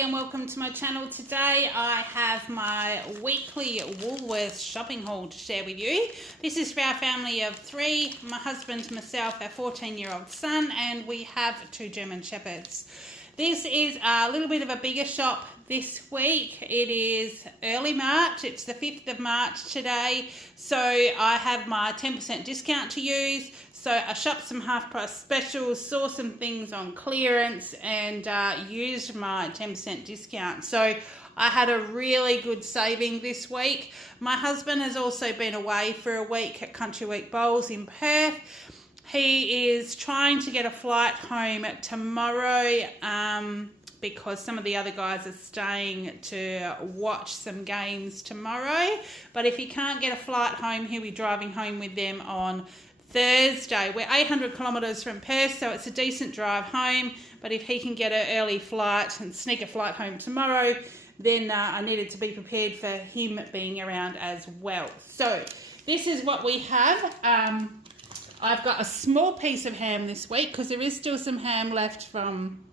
and welcome to my channel. Today I have my weekly Woolworths shopping haul to share with you. This is for our family of 3, my husband, myself, our 14-year-old son, and we have 2 German Shepherds. This is a little bit of a bigger shop this week. It is early March, it's the 5th of March today, so I have my 10% discount to use. So I shopped some half price specials, saw some things on clearance and used my 10% discount. So I had a really good saving this week. My husband has also been away for a week at Country Week Bowls in Perth. He is trying to get a flight home tomorrow because some of the other guys are staying to watch some games tomorrow. But if he can't get a flight home, he'll be driving home with them on Thursday. We're 800 kilometres from Perth, so it's a decent drive home. But if he can get an early flight and sneak a flight home tomorrow, then I needed to be prepared for him being around as well. So this is what we have. I've got a small piece of ham this week because there is still some ham left from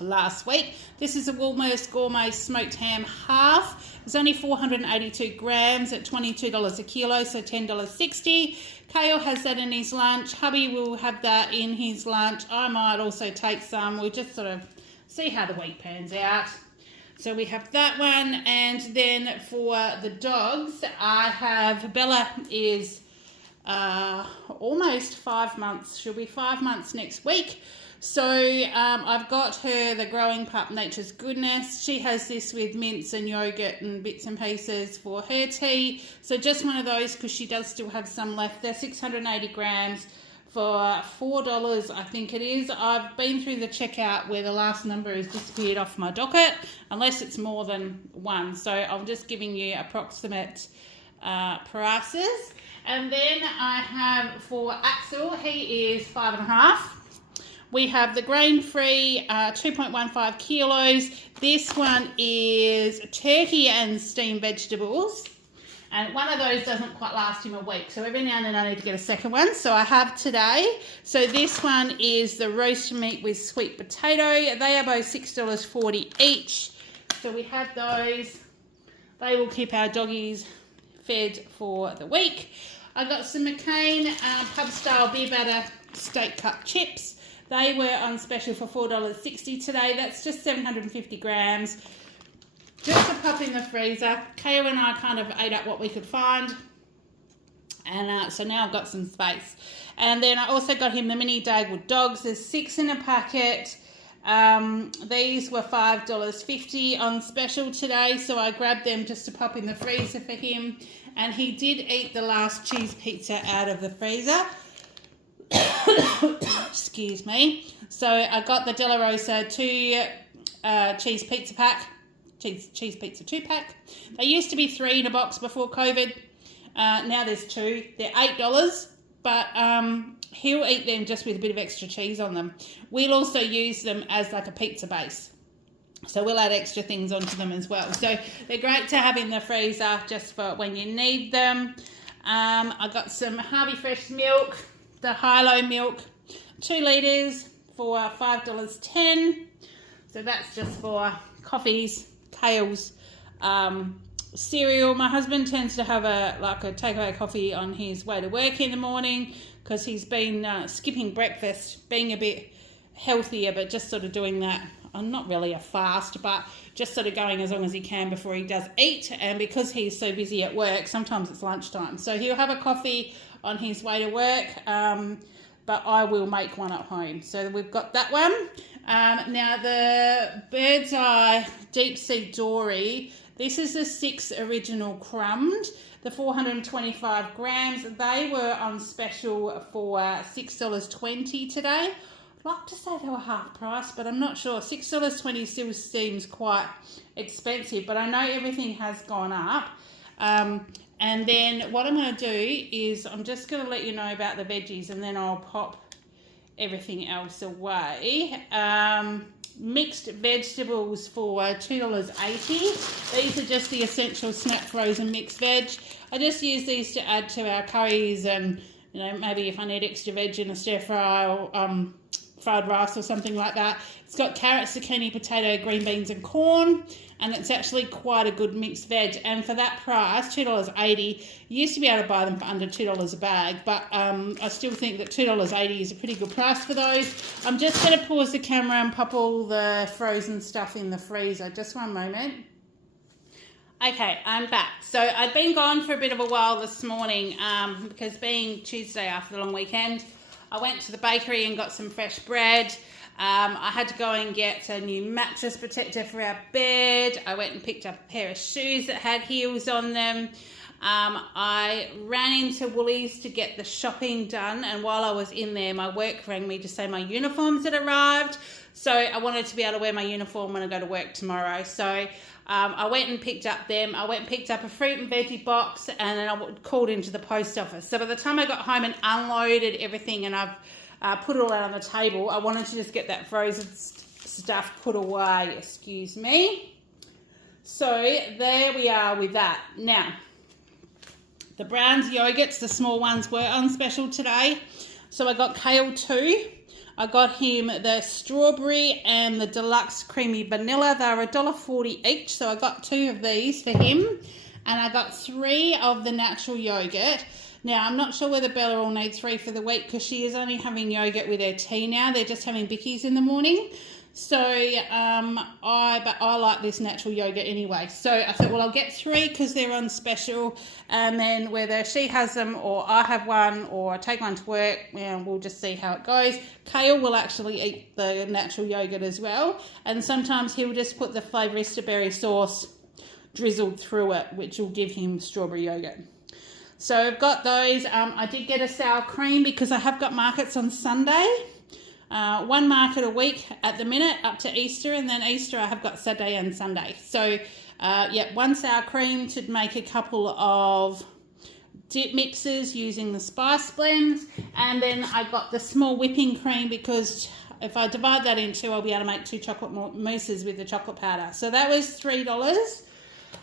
last week. This is a Woolworths Gourmet Smoked Ham half. It's only 482 grams at $22 a kilo, so $10.60. Kale has that in his lunch. Hubby will have that in his lunch. I might also take some. We'll just sort of see how the week pans out. So we have that one, and then for the dogs, I have Bella is almost 5 months. She'll be 5 months next week. So I've got her the Growing Pup Nature's Goodness. She has this with mince and yogurt and bits and pieces for her tea. So just one of those because she does still have some left. They're 680 grams for $4, I think it is. I've been through the checkout where the last number has disappeared off my docket, unless it's more than one. So I'm just giving you approximate prices. And then I have for Axel, he is 5.5. We have the grain-free 2.15 kilos. This one is turkey and steamed vegetables. And one of those doesn't quite last him a week. So every now and then I need to get a second one. So I have today. So this one is the roast meat with sweet potato. They are both $6.40 each. So we have those. They will keep our doggies fed for the week. I got some McCain pub-style beer batter steak cut chips. They were on special for $4.60 today. That's just 750 grams. Just to pop in the freezer. Kale and I kind of ate up what we could find. And so now I've got some space. And then I also got him the mini Dagwood dogs. There's 6 in a packet. These were $5.50 on special today. So I grabbed them just to pop in the freezer for him. And he did eat the last cheese pizza out of the freezer. Excuse me. So I got the Della Rosa 2 cheese pizza pack, cheese pizza 2-pack. They used to be 3 in a box before COVID. Now there's 2. They're $8, but he'll eat them just with a bit of extra cheese on them. We'll also use them as like a pizza base. So we'll add extra things onto them as well. So they're great to have in the freezer just for when you need them. I got some Harvey Fresh milk, the high-low milk, 2 litres for $5.10. So that's just for coffees, Kale's cereal. My husband tends to have a takeaway coffee on his way to work in the morning because he's been skipping breakfast, being a bit healthier, but just sort of doing that. Not really a fast, but just sort of going as long as he can before he does eat. And because he's so busy at work, sometimes it's lunchtime. So he'll have a coffee on his way to work, but I will make one at home. So we've got that one. Now the Bird's Eye Deep Sea Dory, this is the 6 original crumbed, the 425 grams. They were on special for $6.20 today. I'd like to say they were half price, but I'm not sure. $6.20 still seems quite expensive, but I know everything has gone up. And then what I'm going to do is I'm just going to let you know about the veggies, and then I'll pop everything else away. Mixed vegetables for $2.80. These are just the essential snap frozen mixed veg. I just use these to add to our curries, and maybe if I need extra veg in a stir fry, I'll fried rice or something like that. It's got carrots, zucchini, potato, green beans and corn, and it's actually quite a good mixed veg. And for that price, $2.80, you used to be able to buy them for under $2 a bag, but I still think that $2.80 is a pretty good price for those. I'm just going to pause the camera and pop all the frozen stuff in the freezer. Just one moment. Okay, I'm back. So I'd been gone for a bit of a while this morning because being Tuesday after the long weekend, I went to the bakery and got some fresh bread. I had to go and get a new mattress protector for our bed. I went and picked up a pair of shoes that had heels on them. I ran into Woolies to get the shopping done, and while I was in there, my work rang me to say my uniforms had arrived. So I wanted to be able to wear my uniform when I go to work tomorrow. So I went and picked up them. I went and picked up a fruit and veggie box, and then I called into the post office. So by the time I got home and unloaded everything and I've put it all out on the table, I wanted to just get that frozen stuff put away. Excuse me. So there we are with that. Now, the Browns yogurts, the small ones, were on special today. So I got Kale 2. I got him the strawberry and the deluxe creamy vanilla. They're $1.40 each, so I got 2 of these for him. And I got 3 of the natural yogurt. Now, I'm not sure whether Bella will need 3 for the week because she is only having yogurt with her tea now. They're just having bickies in the morning. So I like this natural yogurt anyway. So I thought, well, I'll get 3 because they're on special, and then whether she has them or I have one or I take one to work, we'll just see how it goes. Kale will actually eat the natural yogurt as well, and sometimes he'll just put the Flavourista berry sauce drizzled through it, which will give him strawberry yogurt. So I've got those. I did get a sour cream because I have got markets on Sunday. 1 market a week at the minute up to Easter, and then Easter I have got Saturday and Sunday. So, 1 sour cream to make a couple of dip mixes using the spice blends, and then I got the small whipping cream because if I divide that in 2, I'll be able to make 2 chocolate mousses with the chocolate powder. So that was $3.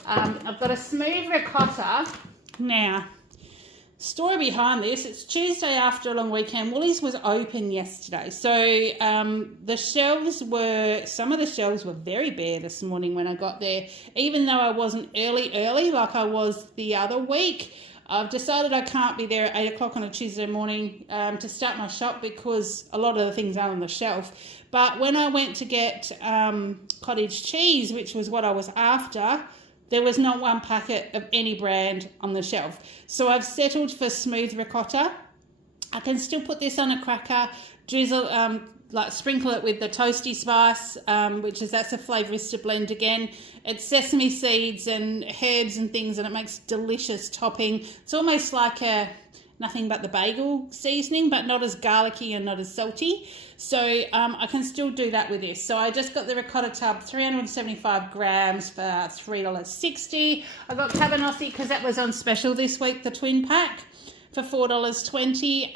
I've got a smooth ricotta. Now, story behind this, it's Tuesday after a long weekend. Woolies was open yesterday. So some of the shelves were very bare this morning when I got there. Even though I wasn't early like I was the other week, I've decided I can't be there at 8 o'clock on a Tuesday morning to start my shop because a lot of the things are on the shelf. But when I went to get cottage cheese, which was what I was after, there was not 1 packet of any brand on the shelf. So I've settled for smooth ricotta. I can still put this on a cracker, drizzle, sprinkle it with the toasty spice, that's a Flavourista blend again. It's sesame seeds and herbs and things, and it makes delicious topping. It's almost like nothing but the bagel seasoning, but not as garlicky and not as salty. So I can still do that with this. So I just got the ricotta tub, 375 grams for $3.60. I got cabanossi because that was on special this week, the twin pack, for $4.20.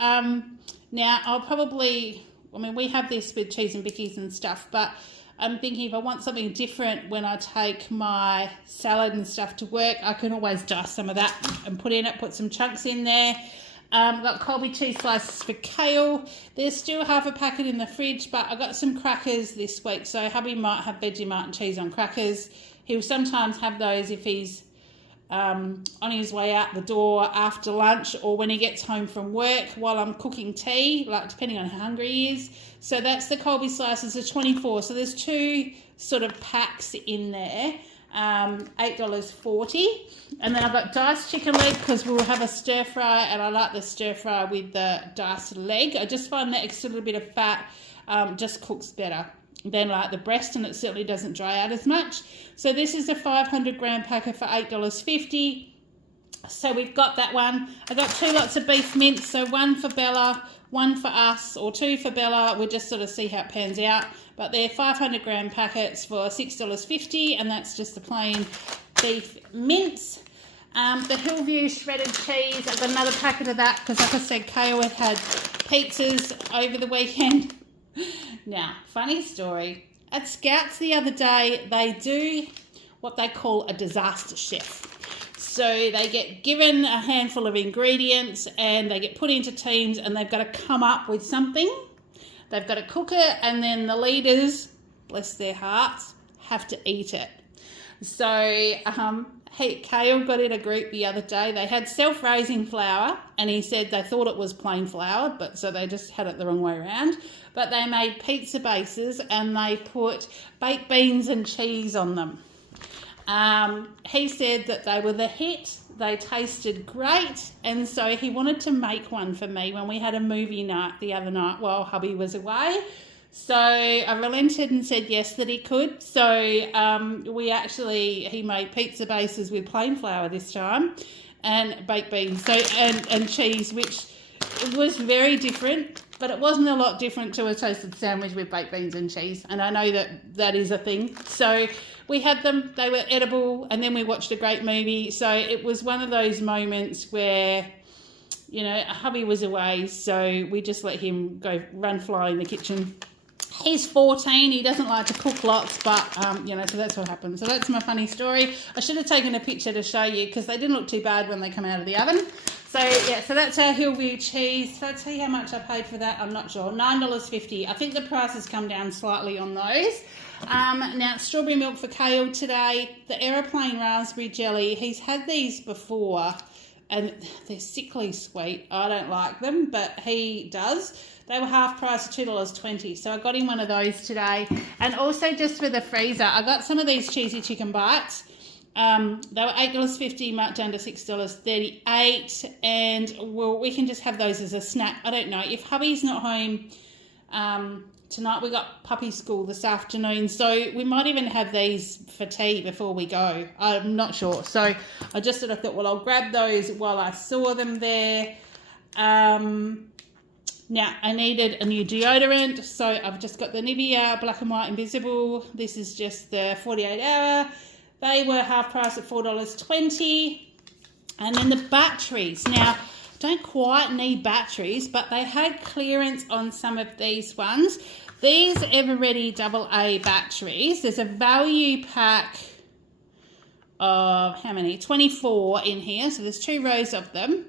Now we have this with cheese and bickies and stuff, but I'm thinking if I want something different when I take my salad and stuff to work, I can always dice some of that and put some chunks in there. Got Colby cheese slices for Kale. There's still half a packet in the fridge, but I got some crackers this week, so hubby might have Vegemite and cheese on crackers. He'll sometimes have those if he's on his way out the door after lunch or when he gets home from work while I'm cooking tea, depending on how hungry he is. So that's the Colby slices of 24. So there's 2 sort of packs in there. $8.40, and then I've got diced chicken leg because we'll have a stir fry, and I like the stir fry with the diced leg. I just find that extra little bit of fat just cooks better than like the breast, and it certainly doesn't dry out as much. So this is a 500 gram packet for $8.50. So we've got that one. I got 2 lots of beef mince, so 1 for Bella, 1 for us, or 2 for Bella. We'll just sort of see how it pans out. But they're 500 gram packets for $6.50, and that's just the plain beef mince. The Hillview shredded cheese, I've got another packet of that because, like I said, Kale had pizzas over the weekend. Now, funny story. At Scouts the other day, they do what they call a disaster chef. So they get given a handful of ingredients and they get put into teams and they've got to come up with something they've got to cook it, and then the leaders, bless their hearts, have to eat it. So Kale got in a group the other day. They had self-raising flour, and he said they thought it was plain flour, but so they just had it the wrong way around. But they made pizza bases, and they put baked beans and cheese on them. He said that they were the hit. They tasted great, and so he wanted to make one for me when we had a movie night the other night while hubby was away. So I relented and said yes that he could. So he made pizza bases with plain flour this time, and baked beans and cheese, which was very different, but it wasn't a lot different to a toasted sandwich with baked beans and cheese, and I know that is a thing. So we had them, they were edible, and then we watched a great movie. So it was one of those moments where, hubby was away, so we just let him go run fly in the kitchen. He's 14, he doesn't like to cook lots, but, so that's what happened. So that's my funny story. I should have taken a picture to show you because they didn't look too bad when they come out of the oven. So, so that's our Hillview cheese. So I'll tell you how much I paid for that. I'm not sure. $9.50. I think the price has come down slightly on those. Now, strawberry milk for Kale today. The aeroplane raspberry jelly. He's had these before, and they're sickly sweet. I don't like them, but he does. They were half price at $2.20, so I got him one of those today. And also just for the freezer, I got some of these cheesy chicken bites. They were $8.50, marked down to $6.38, and we can just have those as a snack. I don't know, if hubby's not home tonight, we got puppy school this afternoon, so we might even have these for tea before we go. I'm not sure. So I just sort of thought, well, I'll grab those while I saw them there. Now, I needed a new deodorant, so I've just got the Nivea Black and White Invisible. This is just the 48-hour. They were half price at $4.20. And then the batteries. Now, don't quite need batteries, but they had clearance on some of these ones. These Everready AA batteries, there's a value pack of, how many? 24 in here, so there's 2 rows of them.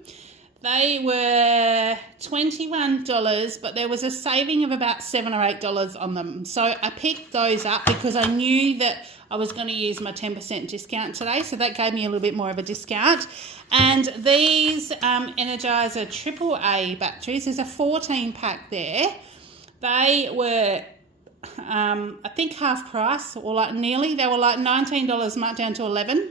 They were $21, but there was a saving of about $7 or $8 on them. So I picked those up because I knew that I was going to use my 10% discount today, so that gave me a little bit more of a discount. And these Energizer AAA batteries, there's a 14-pack there. They were, I think, half price, or like nearly. They were like $19, marked down to $11.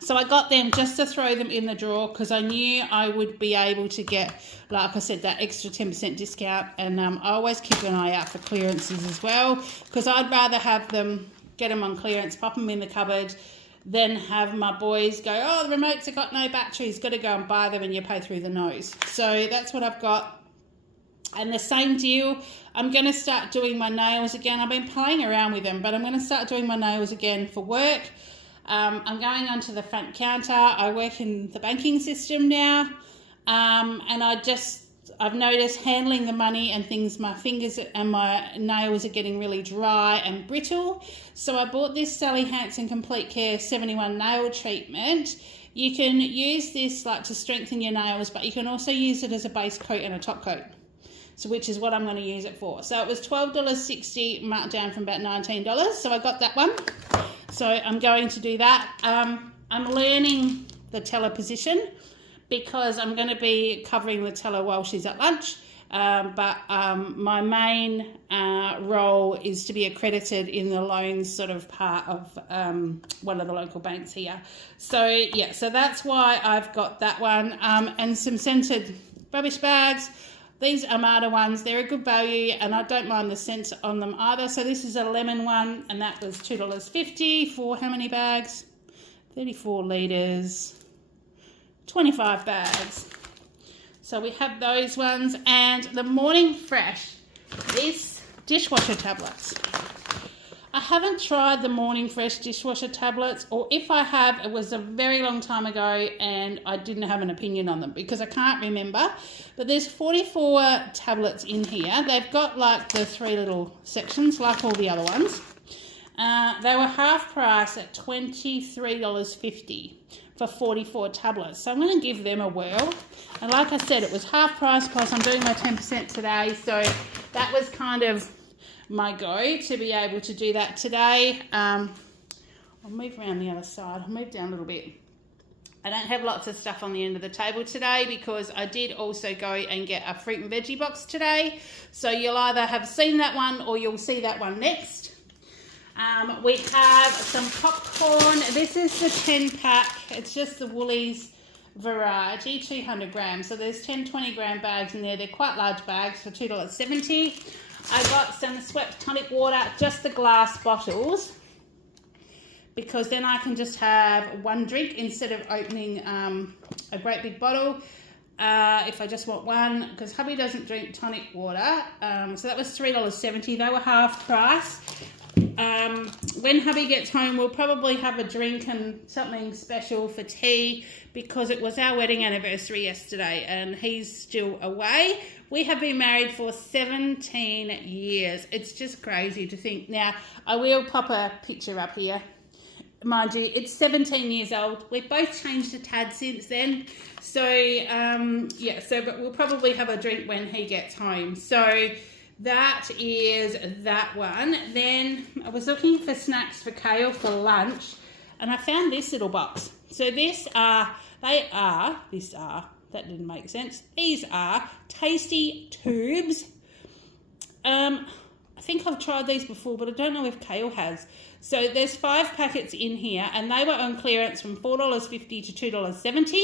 So I got them just to throw them in the drawer because I knew I would be able to get, like I said, that extra 10% discount. And I always keep an eye out for clearances as well, because I'd rather have them, get them on clearance, pop them in the cupboard, than have my boys go, oh, the remotes have got no batteries, got to go and buy them, and you pay through the nose. So that's what I've got. And the same deal, I'm going to start doing my nails again. I've been playing around with them, but I'm going to start doing my nails again for work. I'm going onto the front counter. I work in the banking system now, and I've noticed handling the money and things, my fingers and my nails are getting really dry and brittle. So I bought this Sally Hansen Complete Care 71 nail treatment. You can use this like to strengthen your nails, but you can also use it as a base coat and a top coat. So which is what I'm going to use it for. So it was $12.60, marked down from about $19. So I got that one. So I'm going to do that. I'm learning the teller position because I'm going to be covering the teller while she's at lunch. But my main role is to be accredited in the loans sort of part of one of the local banks here. So yeah, so that's why I've got that one. And some scented rubbish bags. These Armada ones, they're a good value, and I don't mind the scent on them either. So this is a lemon one, and that was $2.50 for how many bags? 34 litres, 25 bags. So we have those ones, and the Morning Fresh, these dishwasher tablets. I haven't tried the Morning Fresh dishwasher tablets, or if I have, it was a very long time ago and I didn't have an opinion on them because I can't remember. But there's 44 tablets in here. They've got like the 3 little sections like all the other ones. They were half price at $23.50 for 44 tablets. So I'm going to give them a whirl. And like I said, it was half price plus I'm doing my 10% today. So that was kind of my go to be able to do that today. I'll move around the other side. I'll move down a little bit. I don't have lots of stuff on the end of the table today because I did also go and get a fruit and veggie box today. So you'll either have seen that one or you'll see that one next. We have some popcorn. This is the 10 pack. It's just the Woolies variety, 200 grams. So there's 10, 20 gram bags in there. They're quite large bags for $2.70. I got some Swept tonic water, just the glass bottles, because then I can just have one drink instead of opening a great big bottle if I just want one, because hubby doesn't drink tonic water. So that was $3.70. They were half price. When hubby gets home, we'll probably have a drink and something special for tea, because it was our wedding anniversary yesterday and he's still away. We have been married for 17 years. It's just crazy to think. Now, I will pop a picture up here. Mind you, it's 17 years old. We've both changed a tad since then. So, but we'll probably have a drink when he gets home. So that is that one. Then I was looking for snacks for Kale for lunch, and I found this little box. So that didn't make sense. These are tasty tubes. I think I've tried these before, but I don't know if Kale has. So there's 5 packets in here, and they were on clearance from $4.50 to $2.70.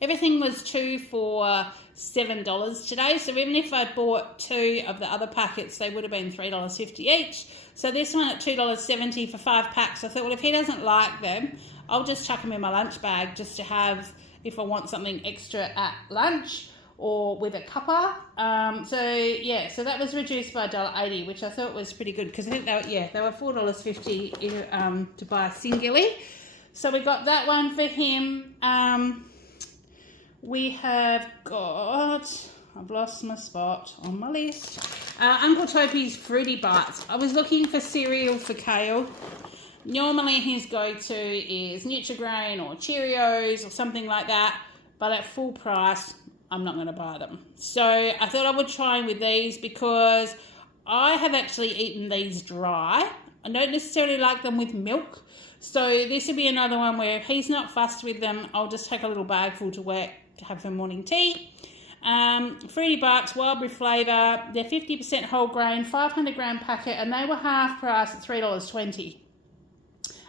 Everything was 2 for $7 today. So even if I bought 2 of the other packets, they would have been $3.50 each. So this one at $2.70 for 5 packs. I thought, well, if he doesn't like them, I'll just chuck them in my lunch bag just to have if I want something extra at lunch or with a cuppa. So that was reduced by $1.80, which I thought was pretty good, because I think they were $4.50 to buy singly. So we got that one for him. We have got, I've lost my spot on my list, Uncle Toby's Fruity Bites. I was looking for cereal for Kale. Normally his go-to is Nutri-Grain or Cheerios or something like that, but at full price, I'm not going to buy them. So I thought I would try with these, because I have actually eaten these dry. I don't necessarily like them with milk. So this would be another one where if he's not fussed with them, I'll just take a little bag full to work to have for morning tea. Fruity Bites, Wildberry flavour. They're 50% whole grain, 500 gram packet, and they were half price at $3.20.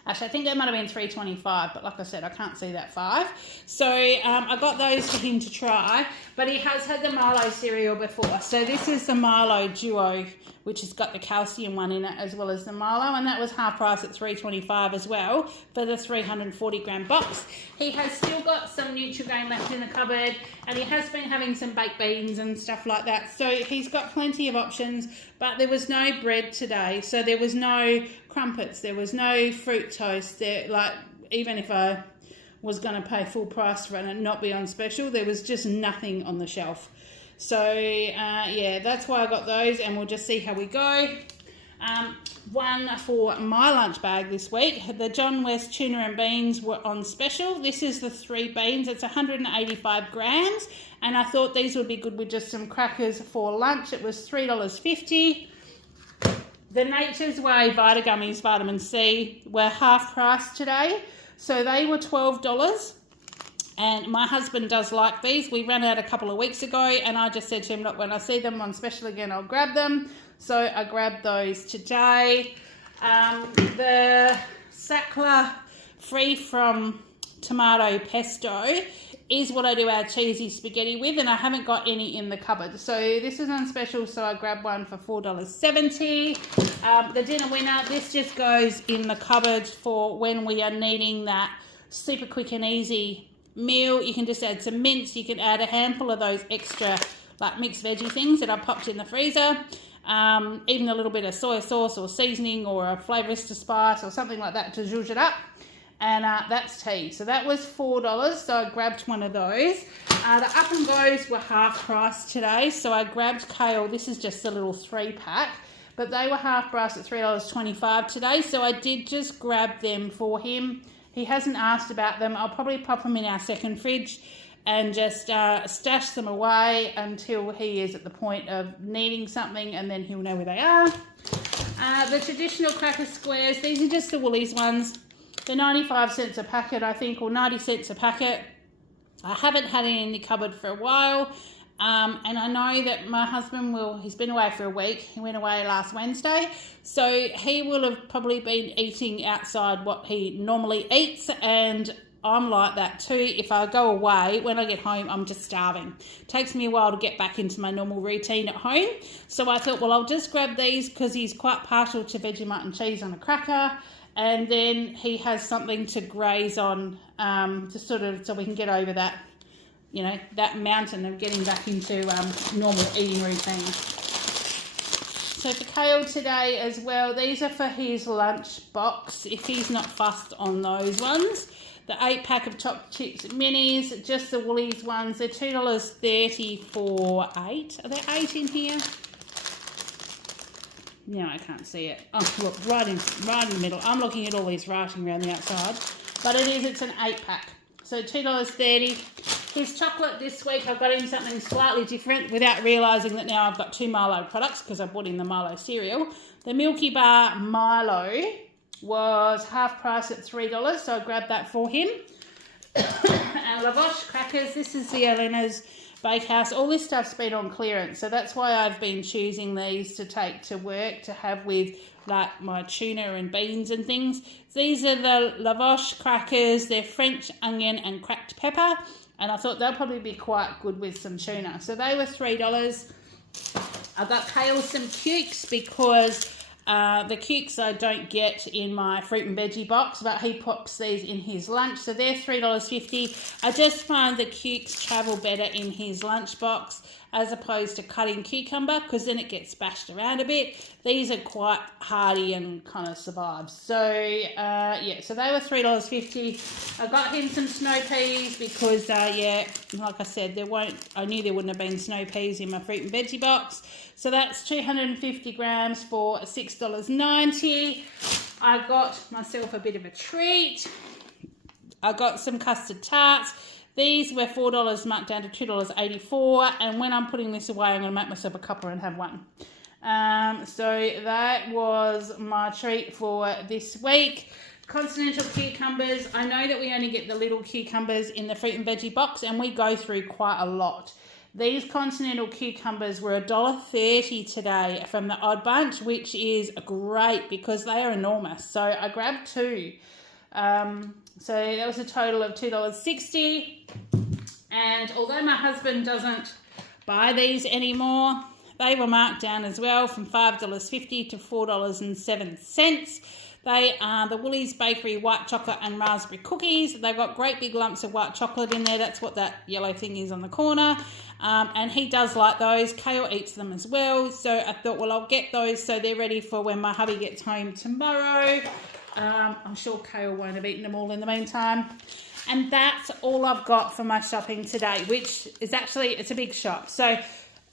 Actually, I think that might have been $3.25, but like I said, I can't see that 5. So I got those for him to try, but he has had the Milo cereal before. So this is the Milo Duo, which has got the calcium one in it as well as the Milo, and that was half price at $3.25 as well for the 340 gram box. He has still got some Nutri-Grain left in the cupboard, and he has been having some baked beans and stuff like that. So he's got plenty of options, but there was no bread today, so there was no crumpets, there was no fruit toast. Even if I was going to pay full price for it and not be on special, there was just nothing on the shelf. So that's why I got those, and we'll just see how we go. One for my lunch bag this week, the John West tuna and beans were on special. This is the 3 beans. It's 185 grams, and I thought these would be good with just some crackers for lunch. It was $3.50. The Nature's Way Vita Gummies Vitamin C were half price today, so they were $12. And my husband does like these. We ran out a couple of weeks ago, and I just said to him, look, when I see them on special again, I'll grab them. So I grabbed those today. The Sackler free from tomato pesto is what I do our cheesy spaghetti with, and I haven't got any in the cupboard. So this is on special, so I grabbed one for $4.70. The dinner winner, this just goes in the cupboard for when we are needing that super quick and easy meal. You can just add some mince. You can add a handful of those extra like mixed veggie things that I popped in the freezer. Even a little bit of soy sauce or seasoning or a Flavourista spice or something like that to zhuzh it up. And that's tea. So that was $4, so I grabbed one of those. The Up and Goes were half price today, so I grabbed Kale. This is just a little 3-pack, but they were half price at $3.25 today, so I did just grab them for him. He hasn't asked about them. I'll probably pop them in our second fridge and just stash them away until he is at the point of needing something, and then he'll know where they are. The traditional cracker squares, these are just the Woolies ones. They're 95 cents a packet, I think, or 90 cents a packet. I haven't had it in the cupboard for a while. And I know that my husband he's been away for a week. He went away last Wednesday. So he will have probably been eating outside what he normally eats. And I'm like that too. If I go away, when I get home, I'm just starving. It takes me a while to get back into my normal routine at home. So I thought, well, I'll just grab these because he's quite partial to Vegemite and cheese on a cracker. And then he has something to graze on to sort of, so we can get over that, you know, that mountain of getting back into normal eating routine. So for Kale today as well, these are for his lunch box, if he's not fussed on those ones. The 8-pack of chopped chips minis, just the Woolies ones, they're $2.30 for 8. Are there 8 in here? No, I can't see it. Oh, look, right in the middle. I'm looking at all these writing around the outside. But it's an 8-pack. So $2.30. His chocolate this week, I've got him something slightly different without realising that now I've got 2 Milo products because I bought in the Milo cereal. The Milky Bar Milo was half price at $3, so I grabbed that for him. And Lavosh crackers, this is the Elena's Bakehouse. All this stuff's been on clearance, so that's why I've been choosing these to take to work to have with like my tuna and beans and things. These are the Lavosh crackers. They're French onion and cracked pepper, and I thought they'll probably be quite good with some tuna. So they were $3. I got Kale some cukes because the cukes I don't get in my fruit and veggie box, but he pops these in his lunch. So they're $3.50. I just find the cukes travel better in his lunch box as opposed to cutting cucumber because then it gets bashed around a bit. These are quite hardy and kind of survive. So, yeah, so they were $3.50. I got him some snow peas because, yeah, like I said, I knew there wouldn't have been snow peas in my fruit and veggie box. So that's 250 grams for $6.90. I got myself a bit of a treat. I got some custard tarts. These were $4 marked down to $2.84. And when I'm putting this away, I'm going to make myself a cuppa and have one. So that was my treat for this week. Continental cucumbers. I know that we only get the little cucumbers in the fruit and veggie box, and we go through quite a lot. These continental cucumbers were $1.30 today from the Odd Bunch, which is great because they are enormous. So I grabbed 2. So that was a total of $2.60. And although my husband doesn't buy these anymore, they were marked down as well from $5.50 to $4.07. They are the Woolies Bakery white chocolate and raspberry cookies. They've got great big lumps of white chocolate in there. That's what that yellow thing is on the corner. And he does like those. Kale eats them as well. So I thought, well, I'll get those so they're ready for when my hubby gets home tomorrow. I'm sure Kale won't have eaten them all in the meantime. And that's all I've got for my shopping today, which is actually, it's a big shop. So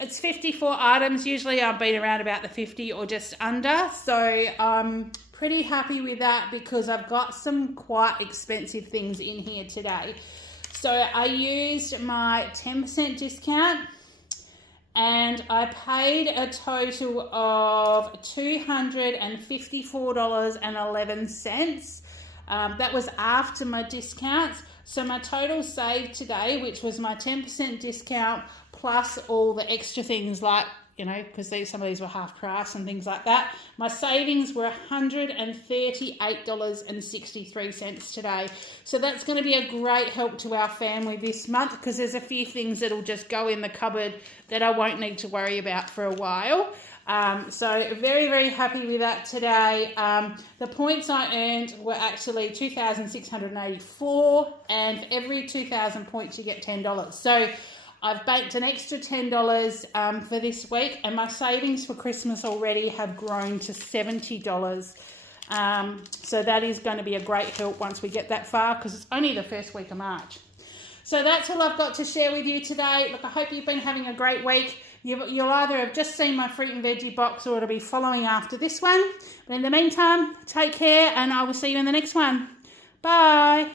it's 54 items. Usually I've been around about the 50 or just under. So I'm pretty happy with that because I've got some quite expensive things in here today. So I used my 10% discount and I paid a total of $254.11. That was after my discounts. So my total saved today, which was my 10% discount plus all the extra things like, you know, because some of these were half price and things like that. My savings were $138.63 today. So that's going to be a great help to our family this month because there's a few things that'll just go in the cupboard that I won't need to worry about for a while. So very, very happy with that today. The points I earned were actually 2,684 and for every 2,000 points you get $10. So I've banked an extra $10 for this week and my savings for Christmas already have grown to $70. So that is going to be a great help once we get that far because it's only the first week of March. So that's all I've got to share with you today. Look, I hope you've been having a great week. You'll either have just seen my fruit and veggie box or it'll be following after this one. But in the meantime, take care and I will see you in the next one. Bye.